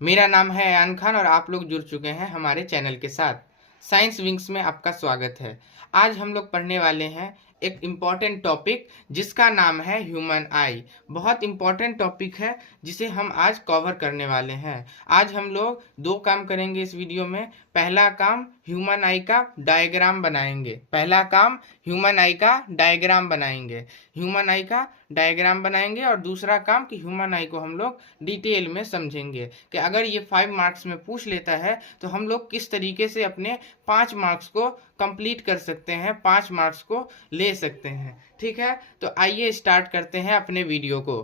मेरा नाम है अयान खान और आप लोग जुड़ चुके हैं हमारे चैनल के साथ। साइंस विंग्स में आपका स्वागत है। आज हम लोग पढ़ने वाले हैं एक इम्पॉर्टेंट टॉपिक जिसका नाम है ह्यूमन आई। बहुत इम्पॉर्टेंट टॉपिक है जिसे हम आज कवर करने वाले हैं। आज हम लोग दो काम करेंगे इस वीडियो में। पहला काम ह्यूमन आई का डायग्राम बनाएंगे। ह्यूमन आई का डायग्राम बनाएंगे और दूसरा काम कि ह्यूमन आई को हम लोग डिटेल में समझेंगे कि अगर ये 5 मार्क्स में पूछ लेता है तो हम लोग किस तरीके से अपने 5 मार्क्स को कंप्लीट कर सकते हैं, 5 मार्क्स को ले सकते हैं। ठीक है, तो आइए स्टार्ट करते हैं अपने वीडियो को।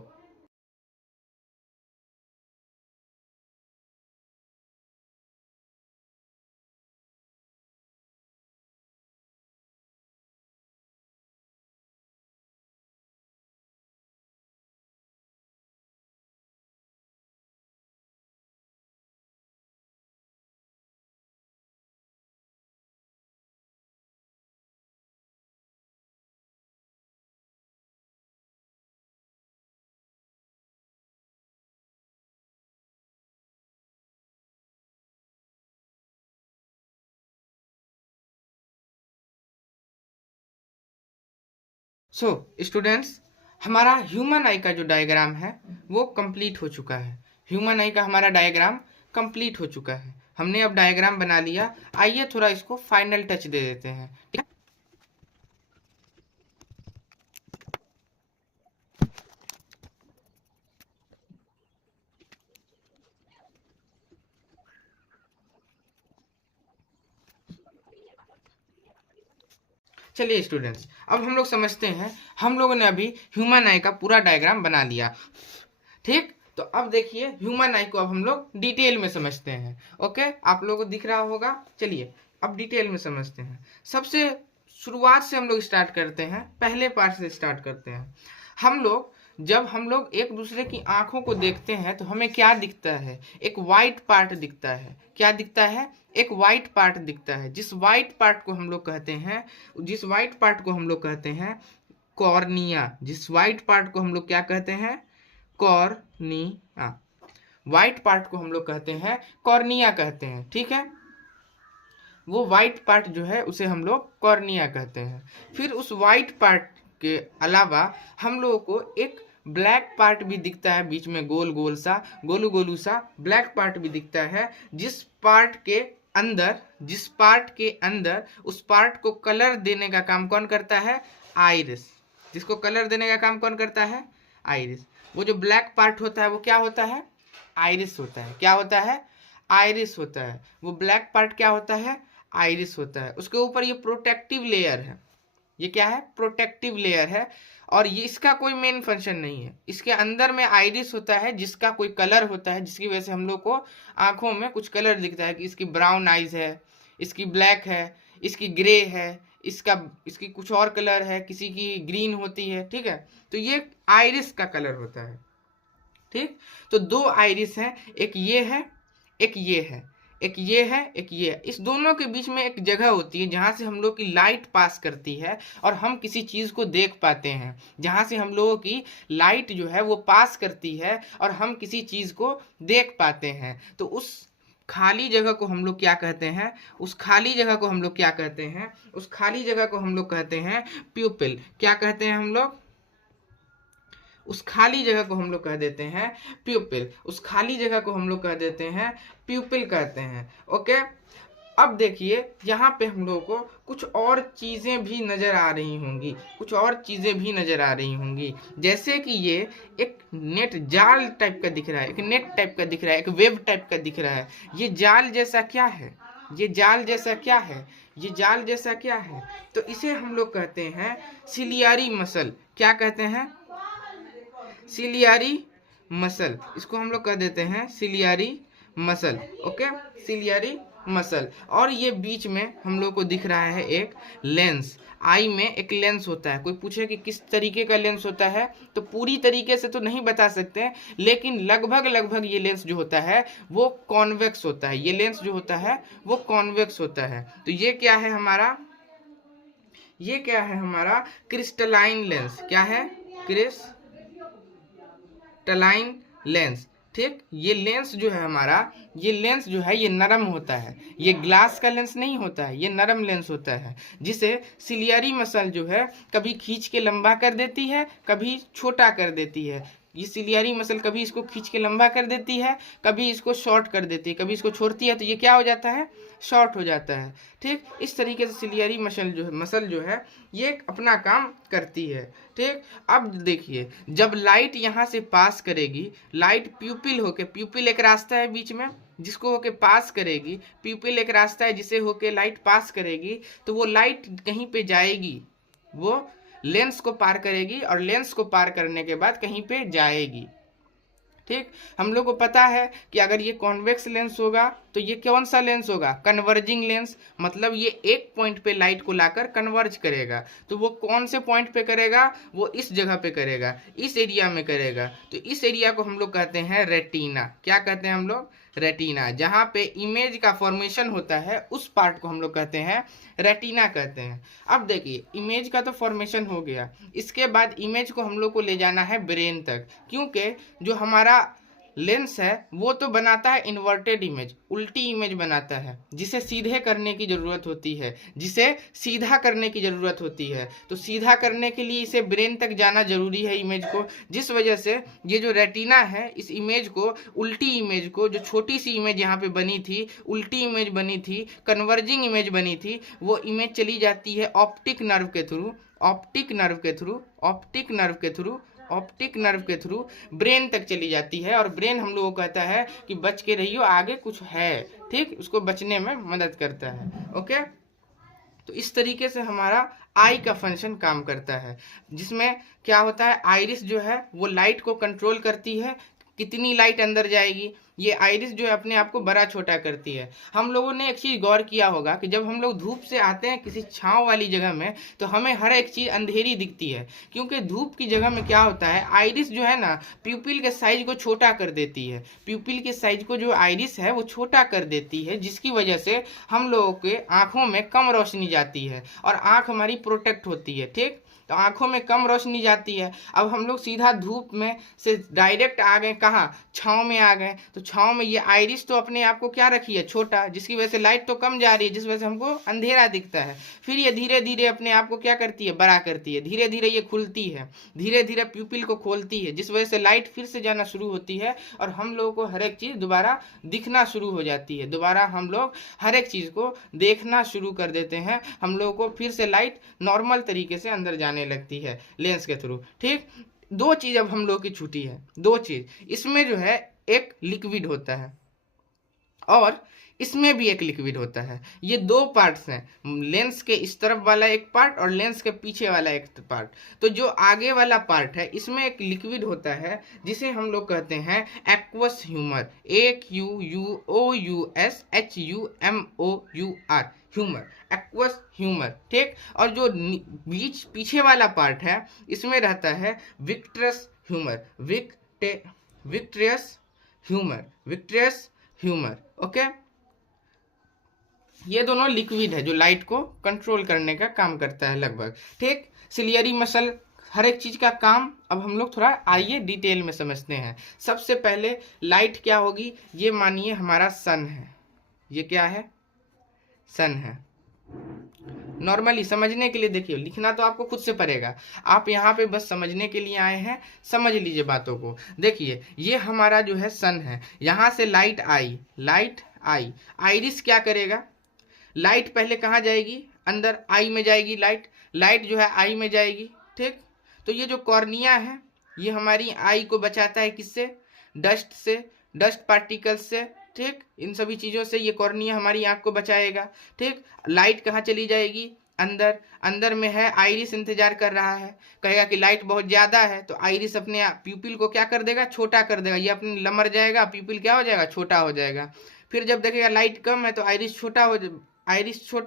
सो स्टूडेंट्स, हमारा ह्यूमन आई का जो डायग्राम है वो कंप्लीट हो चुका है। ह्यूमन आई का हमारा डायग्राम कंप्लीट हो चुका है। हमने अब डायग्राम बना लिया। आइए थोड़ा इसको फाइनल टच दे देते हैं। ठीक है, चलिए स्टूडेंट्स, अब हम लोग समझते हैं। हम लोगों ने अभी ह्यूमन आई का पूरा डायग्राम बना लिया। ठीक, तो अब देखिए ह्यूमन आई को अब हम लोग डिटेल में समझते हैं। ओके, आप लोगों को दिख रहा होगा। चलिए अब डिटेल में समझते हैं। सबसे शुरुआत से हम लोग स्टार्ट करते हैं, पहले पार्ट से स्टार्ट करते हैं। जब हम लोग एक दूसरे की आंखों को देखते हैं तो हमें क्या दिखता है? एक वाइट पार्ट दिखता है। क्या दिखता है? एक वाइट पार्ट दिखता है। जिस वाइट पार्ट को हम लोग कहते हैं कॉर्निया। जिस वाइट पार्ट को हम लोग क्या कहते हैं? कॉर्निया। वाइट पार्ट को हम लोग कहते हैं कॉर्निया कहते हैं। ठीक है, वो वाइट पार्ट जो है उसे हम लोग कॉर्निया कहते हैं। फिर उस वाइट पार्ट के अलावा हम लोगों को एक ब्लैक पार्ट भी दिखता है, बीच में गोल गोल सा, गोलू गोलू सा ब्लैक पार्ट भी दिखता है। जिस पार्ट के अंदर उस पार्ट को कलर देने का काम कौन करता है? आइरिस। जिसको कलर देने का काम कौन करता है? आइरिस। वो जो ब्लैक पार्ट होता है वो क्या होता है? आइरिस होता है। क्या होता है? आइरिस होता है। वो ब्लैक पार्ट क्या होता है? आइरिस होता है। उसके ऊपर ये प्रोटेक्टिव लेयर है। ये क्या है? प्रोटेक्टिव लेयर है। और ये इसका कोई मेन फंक्शन नहीं है। इसके अंदर में आइरिस होता है जिसका कोई कलर होता है, जिसकी वजह से हम लोग को आंखों में कुछ कलर दिखता है कि इसकी ब्राउन आइज है, इसकी ब्लैक है, इसकी ग्रे है, इसकी कुछ और कलर है, किसी की ग्रीन होती है। ठीक है, तो ये आइरिस का कलर होता है। ठीक, तो दो आइरिस हैं, एक ये है, एक ये है, एक ये है, एक ये है। इस दोनों के बीच में एक जगह होती है जहां से हम लोग की लाइट पास करती है और हम किसी चीज को देख पाते हैं। जहां से हम लोगों की लाइट जो है वो पास करती है और हम किसी चीज को देख पाते हैं। तो उस खाली जगह को हम लोग क्या कहते हैं? उस खाली जगह को हम लोग क्या कहते हैं? उस खाली जगह को हम लोग कहते हैं प्यूपिल। क्या कहते हैं हम लोग? उस खाली जगह को हम लोग कह देते हैं प्यूपिल। उस खाली जगह को हम लोग कह देते हैं प्यूपिल कहते हैं। ओके, अब देखिए यहाँ पे हम लोगों को कुछ और चीज़ें भी नज़र आ रही होंगी। जैसे कि ये एक नेट जाल टाइप का दिख रहा है, एक नेट टाइप का दिख रहा है, एक वेब टाइप का दिख रहा है। ये जाल जैसा क्या है? ये जाल जैसा क्या है? ये जाल जैसा क्या है? तो इसे हम लोग कहते हैं सिलियरी मसल। क्या कहते हैं? Ciliary muscle. इसको हम लोग कह देते हैं ciliary muscle. Okay, ciliary muscle. और ये बीच में हम लोग को दिख रहा है एक लेंस। आई में एक लेंस होता है। कोई पूछे कि किस तरीके का लेंस होता है, तो पूरी तरीके से तो नहीं बता सकते, लेकिन लगभग लगभग ये लेंस जो होता है वो कॉन्वेक्स होता है। ये लेंस जो होता है वो कॉन्वेक्स होता है। तो ये क्या है हमारा? ये क्या है हमारा? Crystalline lens. क्या है? Crystalline lens. ठीक, ये लेंस जो है हमारा, ये लेंस जो है ये नरम होता है, ये ग्लास का लेंस नहीं होता है, ये नरम लेंस होता है, जिसे सिलियरी मसल जो है कभी खींच के लंबा कर देती है, कभी छोटा कर देती है। ये सिलियरी मसल कभी इसको खींच के लंबा कर देती है, कभी इसको शॉर्ट कर देती है, कभी इसको छोड़ती है, तो ये क्या हो जाता है, शॉर्ट हो जाता है। ठीक, इस तरीके से सिलियरी मसल जो है ये अपना काम करती है। ठीक, अब देखिए जब लाइट यहाँ से पास करेगी, लाइट प्यूपिल होके, प्यूपिल एक रास्ता है बीच में जिसको होके पास करेगी, प्यूपिल एक रास्ता है जिसे होके लाइट पास करेगी, तो वो लाइट कहीं पे जाएगी, वो लेंस को पार करेगी और लेंस को पार करने के बाद कहीं पे जाएगी। ठीक, हम लोग को पता है कि अगर ये कॉन्वेक्स लेंस होगा तो ये कौन सा लेंस होगा, कन्वर्जिंग लेंस, मतलब ये एक पॉइंट पे लाइट को लाकर कन्वर्ज करेगा। तो वो कौन से पॉइंट पे करेगा, वो इस जगह पे करेगा, इस एरिया में करेगा। तो इस एरिया को हम लोग कहते हैं रेटिना। क्या कहते हैं हम लोग, रेटिना। जहाँ पे इमेज का फॉर्मेशन होता है उस पार्ट को हम लोग कहते हैं रेटिना कहते हैं। अब देखिए इमेज का तो फॉर्मेशन हो गया, इसके बाद इमेज को हम लोग को ले जाना है ब्रेन तक, क्योंकि जो हमारा लेंस है वो तो बनाता है इन्वर्टेड इमेज, उल्टी इमेज बनाता है, जिसे सीधे करने की ज़रूरत होती है, जिसे सीधा करने की ज़रूरत होती है। तो सीधा करने के लिए इसे ब्रेन तक जाना जरूरी है इमेज को, जिस वजह से ये जो रेटिना है इस इमेज को, उल्टी इमेज को, जो छोटी सी इमेज यहाँ पे बनी थी, उल्टी इमेज बनी थी, कन्वर्जिंग इमेज बनी थी, वो इमेज चली जाती है ऑप्टिक नर्व के थ्रू, ऑप्टिक नर्व के थ्रू, ऑप्टिक नर्व के थ्रू, ऑप्टिक नर्व के थ्रू ब्रेन तक चली जाती है। और ब्रेन हम लोगों को कहता है कि बच के रहियो, आगे कुछ है। ठीक, उसको बचने में मदद करता है। ओके, तो इस तरीके से हमारा आई का फंक्शन काम करता है, जिसमें क्या होता है, आइरिस जो है वो लाइट को कंट्रोल करती है, कितनी लाइट अंदर जाएगी। ये आइरिस जो है अपने आप को बड़ा छोटा करती है। हम लोगों ने एक चीज़ गौर किया होगा कि जब हम लोग धूप से आते हैं किसी छांव वाली जगह में, तो हमें हर एक चीज़ अंधेरी दिखती है, क्योंकि धूप की जगह में क्या होता है, आइरिस जो है ना प्यूपिल के साइज को छोटा कर देती है, प्यूपिल के साइज को जो आइरिस है वो छोटा कर देती है, जिसकी वजह से हम लोगों के आँखों में कम रोशनी जाती है और आँख हमारी प्रोटेक्ट होती है। ठीक, तो आंखों में कम रोशनी जाती है। अब हम लोग सीधा धूप में से डायरेक्ट आ गए, कहाँ, छाँव में आ गए, तो छाँव में ये आइरिस तो अपने आप को क्या रखी है, छोटा, जिसकी वजह से लाइट तो कम जा रही है, जिस वजह से हमको अंधेरा दिखता है। फिर ये धीरे धीरे अपने आप को क्या करती है, बड़ा करती है, धीरे धीरे ये खुलती है, धीरे धीरे प्यूपिल को खोलती है, जिस वजह से लाइट फिर से जाना शुरू होती है और हम लोगों को हर एक चीज़ दोबारा दिखना शुरू हो जाती है, दोबारा हम लोग हर एक चीज़ को देखना शुरू कर देते हैं, हम लोगों को फिर से लाइट नॉर्मल तरीके से अंदर जाने लगती है लेंस के थ्रू। ठीक, दो चीज अब हम लोग की छूटी है, दो चीज, इसमें जो है एक लिक्विड होता है और इसमें भी एक लिक्विड होता है। ये दो पार्ट्स हैं, लेंस के इस तरफ वाला एक पार्ट और लेंस के पीछे वाला एक पार्ट। तो जो आगे वाला पार्ट है इसमें एक लिक्विड होता है जिसे हम लोग कहते हैं aqueous humour, AQUOUSHUMOUR, humour, aqueous humour. ठीक, और जो पीछे वाला पार्ट है इसमें रहता है vitreous humour, vitreous humour. Okay, ये दोनों लिक्विड है जो लाइट को कंट्रोल करने का काम करता है लगभग। ठीक, सिलियरी मसल हर एक चीज का काम अब हम लोग थोड़ा आइए डिटेल में समझते हैं। सबसे पहले लाइट क्या होगी, ये मानिए हमारा सन है, ये क्या है, सन है। नॉर्मली समझने के लिए देखिए, लिखना तो आपको खुद से पड़ेगा, आप यहाँ पे बस समझने के लिए आए हैं, समझ लीजिए बातों को। देखिए ये हमारा जो है सन है, यहाँ से लाइट आई, आइरिस क्या करेगा, लाइट पहले कहाँ जाएगी, अंदर आई में जाएगी, लाइट जो है आई में जाएगी। ठीक, तो ये जो कॉर्निया है ये हमारी आई को बचाता है, किससे, डस्ट से, डस्ट पार्टिकल्स से। ठीक, इन सभी चीज़ों से ये कॉर्निया हमारी आँख को बचाएगा। ठीक, लाइट कहाँ चली जाएगी, अंदर में है, आइरिस इंतजार कर रहा है, कहेगा कि लाइट बहुत ज़्यादा है, तो आइरिस अपने प्यूपिल को क्या कर देगा, छोटा कर देगा, ये अपने लमर जाएगा, प्यूपिल क्या हो जाएगा, छोटा हो जाएगा। फिर जब देखेगा लाइट कम है तो आइरिस छोटा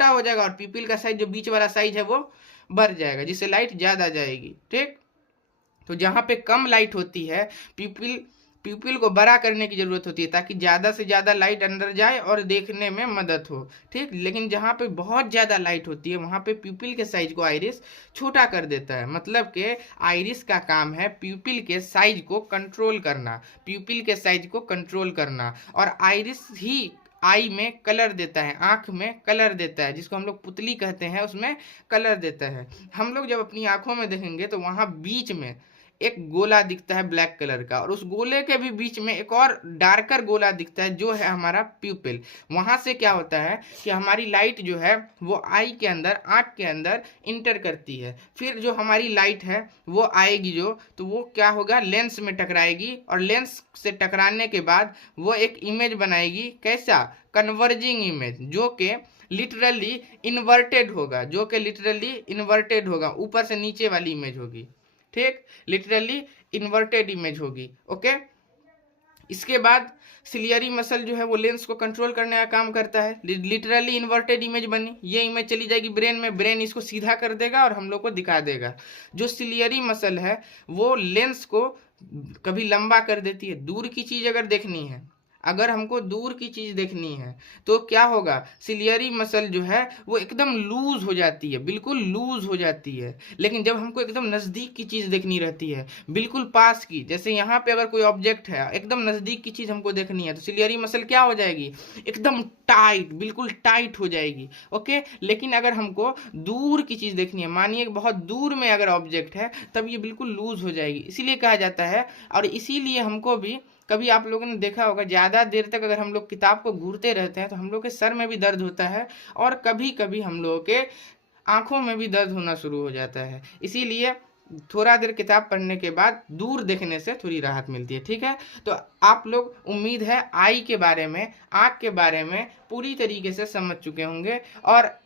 हो जाएगा और प्यूपिल का साइज, जो बीच वाला साइज है वो बढ़ जाएगा, जिससे लाइट ज़्यादा जाएगी। ठीक, तो जहाँ पे कम लाइट होती है प्यूपिल प्यूपिल को बड़ा करने की जरूरत होती है ताकि ज़्यादा से ज़्यादा लाइट अंदर जाए और देखने में मदद हो, ठीक। लेकिन जहाँ पे बहुत ज़्यादा लाइट होती है वहाँ पे प्यूपिल के साइज को आइरिस छोटा कर देता है। मतलब कि आइरिस का काम है प्यूपिल के साइज को कंट्रोल करना, प्यूपिल के साइज को कंट्रोल करना। और आइरिस ही आई में कलर देता है, आंख में कलर देता है, जिसको हम लोग पुतली कहते हैं, उसमें कलर देता है। हम लोग जब अपनी आंखों में देखेंगे तो वहाँ बीच में एक गोला दिखता है ब्लैक कलर का, और उस गोले के भी बीच में एक और डार्कर गोला दिखता है जो है हमारा प्यूपिल। वहां से क्या होता है कि हमारी लाइट जो है वो आई के अंदर, आंख के अंदर इंटर करती है। फिर जो हमारी लाइट है वो आएगी जो, तो वो क्या होगा, लेंस में टकराएगी, और लेंस से टकराने के बाद वो एक इमेज बनाएगी। कैसा? कन्वर्जिंग इमेज, जो कि लिटरली इन्वर्टेड होगा, जो कि लिटरली इन्वर्टेड होगा, ऊपर से नीचे वाली इमेज होगी, ठीक, लिटरली इन्वर्टेड इमेज होगी। ओके, इसके बाद सिलियरी मसल जो है वो लेंस को कंट्रोल करने का काम करता है। लिटरली इन्वर्टेड इमेज बनी, ये इमेज चली जाएगी ब्रेन में, ब्रेन इसको सीधा कर देगा और हम लोग को दिखा देगा। जो सिलियरी मसल है वो लेंस को कभी लंबा कर देती है। दूर की चीज अगर देखनी है, अगर हमको दूर की चीज देखनी है तो क्या होगा, सिलियरी मसल जो है वो एकदम लूज हो जाती है, बिल्कुल लूज हो जाती है। लेकिन जब हमको एकदम नजदीक की चीज देखनी रहती है, बिल्कुल पास की, जैसे यहाँ पे अगर कोई ऑब्जेक्ट है, एकदम नजदीक की चीज हमको देखनी है, तो सिलियरी मसल क्या हो जाएगी, एकदम टाइट, बिल्कुल टाइट हो जाएगी। ओके, लेकिन अगर हमको दूर की चीज देखनी है, मानिए बहुत दूर में अगर ऑब्जेक्ट है, तब ये बिल्कुल लूज हो जाएगी। इसीलिए कहा जाता है, और इसीलिए हमको भी, कभी आप लोगों ने देखा होगा ज़्यादा देर तक अगर हम लोग किताब को घूरते रहते हैं तो हम लोग के सर में भी दर्द होता है, और कभी कभी हम लोगों के आंखों में भी दर्द होना शुरू हो जाता है। इसीलिए थोड़ा देर किताब पढ़ने के बाद दूर देखने से थोड़ी राहत मिलती है, ठीक है। तो आप लोग, उम्मीद है, आई के बारे में, आँख के बारे में पूरी तरीके से समझ चुके होंगे, और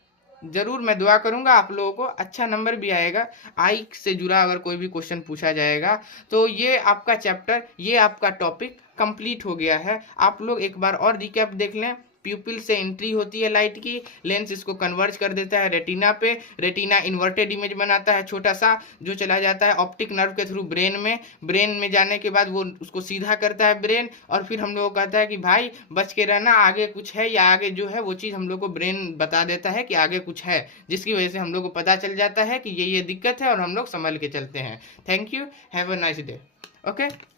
जरूर मैं दुआ करूंगा आप लोगों को अच्छा नंबर भी आएगा। आई से जुड़ा अगर कोई भी क्वेश्चन पूछा जाएगा तो ये आपका चैप्टर, ये आपका टॉपिक कंप्लीट हो गया है। आप लोग एक बार और रिकैप देख लें। प्यूपिल से एंट्री होती है लाइट की, लेंस इसको कन्वर्ज कर देता है रेटिना पे, रेटिना इन्वर्टेड इमेज बनाता है छोटा सा, जो चला जाता है ऑप्टिक नर्व के थ्रू ब्रेन में, ब्रेन में जाने के बाद वो उसको सीधा करता है ब्रेन, और फिर हम लोग को कहता है कि भाई बच के रहना, आगे कुछ है, या आगे जो है वो चीज़ हम लोग को ब्रेन बता देता है कि आगे कुछ है, जिसकी वजह से हम लोग को पता चल जाता है कि ये दिक्कत है और हम लोग संभल के चलते हैं। Thank you, have a nice day. Okay.